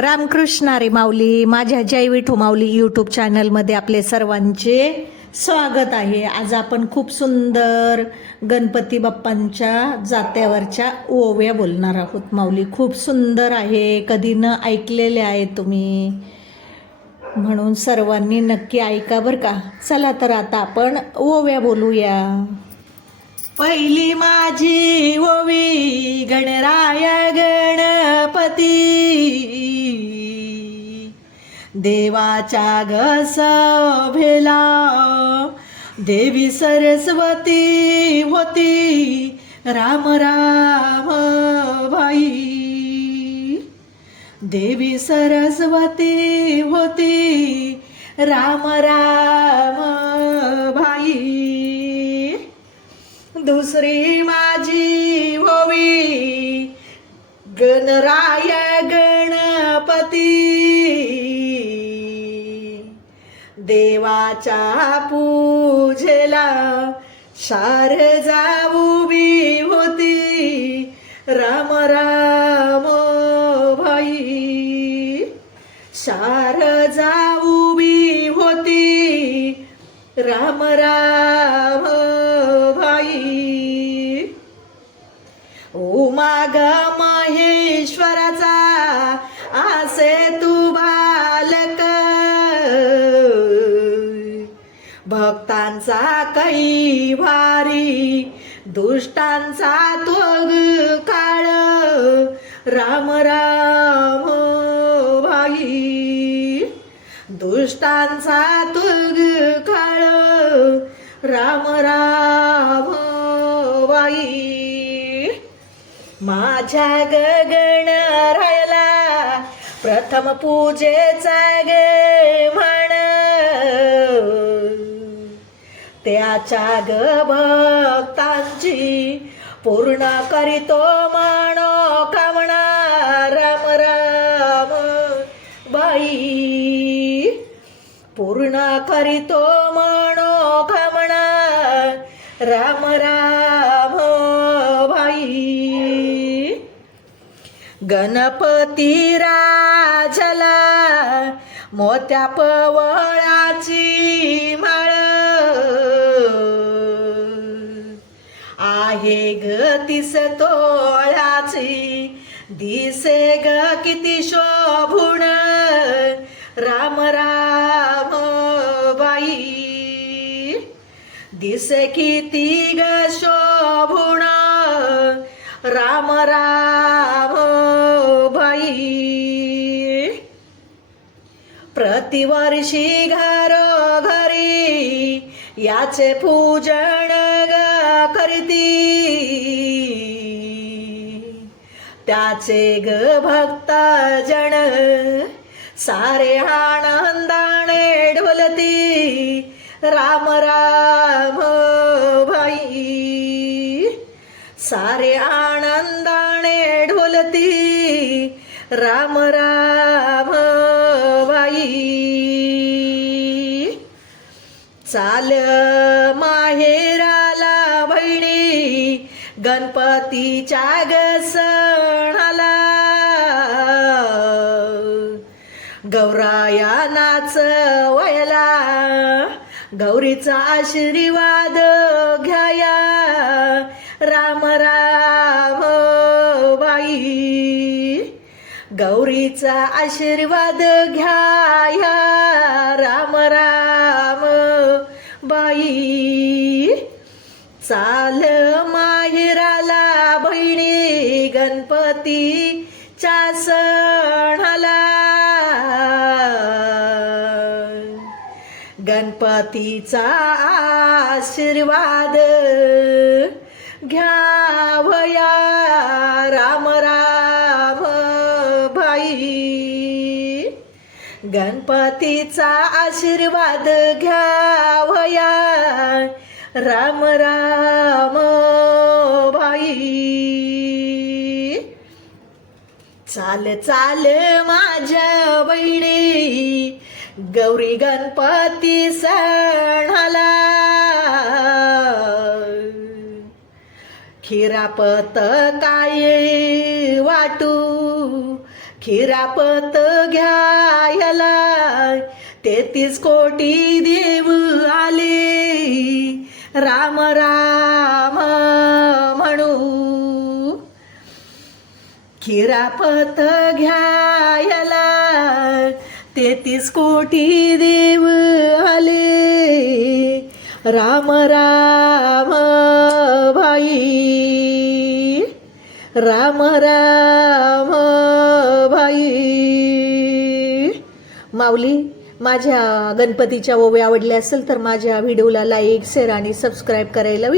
रामकृष्ण रे माऊली माझ्या जय विठू माऊली यूट्यूब चॅनलमध्ये आपले सर्वांचे स्वागत आहे. आज आपण खूप सुंदर गणपती बाप्पांच्या जात्यावरच्या ओव्या बोलणार आहोत. माऊली खूप सुंदर आहे. कधी न ऐकलेले आहे तुम्ही. म्हणून सर्वांनी नक्की ऐका बरं का. चला तर आता आपण ओव्या बोलूया. पहिली माझी ओवी गणराय गणपती. देवाच्या भेला देवी सरस्वती होती. राम राम भाई. देवी सरस्वती होती. राम राम भाई. दुसरी माझी होवी. गणराय गणपती. देवाच्या पूजेला शार उभी होती. राम राम भाई. शार भक्तांचा काही वारी दुष्टांचा तोग काळ. राम राम भाई दुष्टांचा तुग काळ. राम राम बाई माझ्या गगन राहिला प्रथम पूजेचा ग त्याच्या ग भक्तांची पूर्ण करीतो मानो कामणा राम राम. बाई पूर्ण करीतो मनो कामणा राम राम. भाई गणपती राजला मोत्या पवळाची माळ आहे ग तिस तोळाची. दिसे ग किती शोभून. राम राम बाई. दिसे किती ग शोभून. राम राम बाई. प्रतिवर्षी घरोघरी याचे पूजन ग करती. त्याचे ग भक्त जण सारे आनंदाने ढोलती राम राम भाई. सारे आनंदाने ढोलती राम राम भाई. चाल गणपतीच्या ग गौराया नाच वयला गौरीचा आशीर्वाद घ्याया. राम राम बाई. गौरीचा आशीर्वाद घ्याया. गणपतीचा आशीर्वाद घ्यावया राम राम भाई. गणपतीचा आशीर्वाद घ्यावया राम राम भाई. चाल चाल माझ गौरी गणपती सणाला. खिरापत काय वाटू? खिरापत घ्यायला तेहतीस कोटी देव आले. राम राम म्हणू. खिरापत घ्यायला तेहतीस कोटी देव आले. राम राम भाई. राम राम भाई. माऊली माझ्या गणपतीच्या ओव्या आवडल्या असेल तर माझ्या व्हिडिओला लाईक शेअर आणि सबस्क्राईब करायला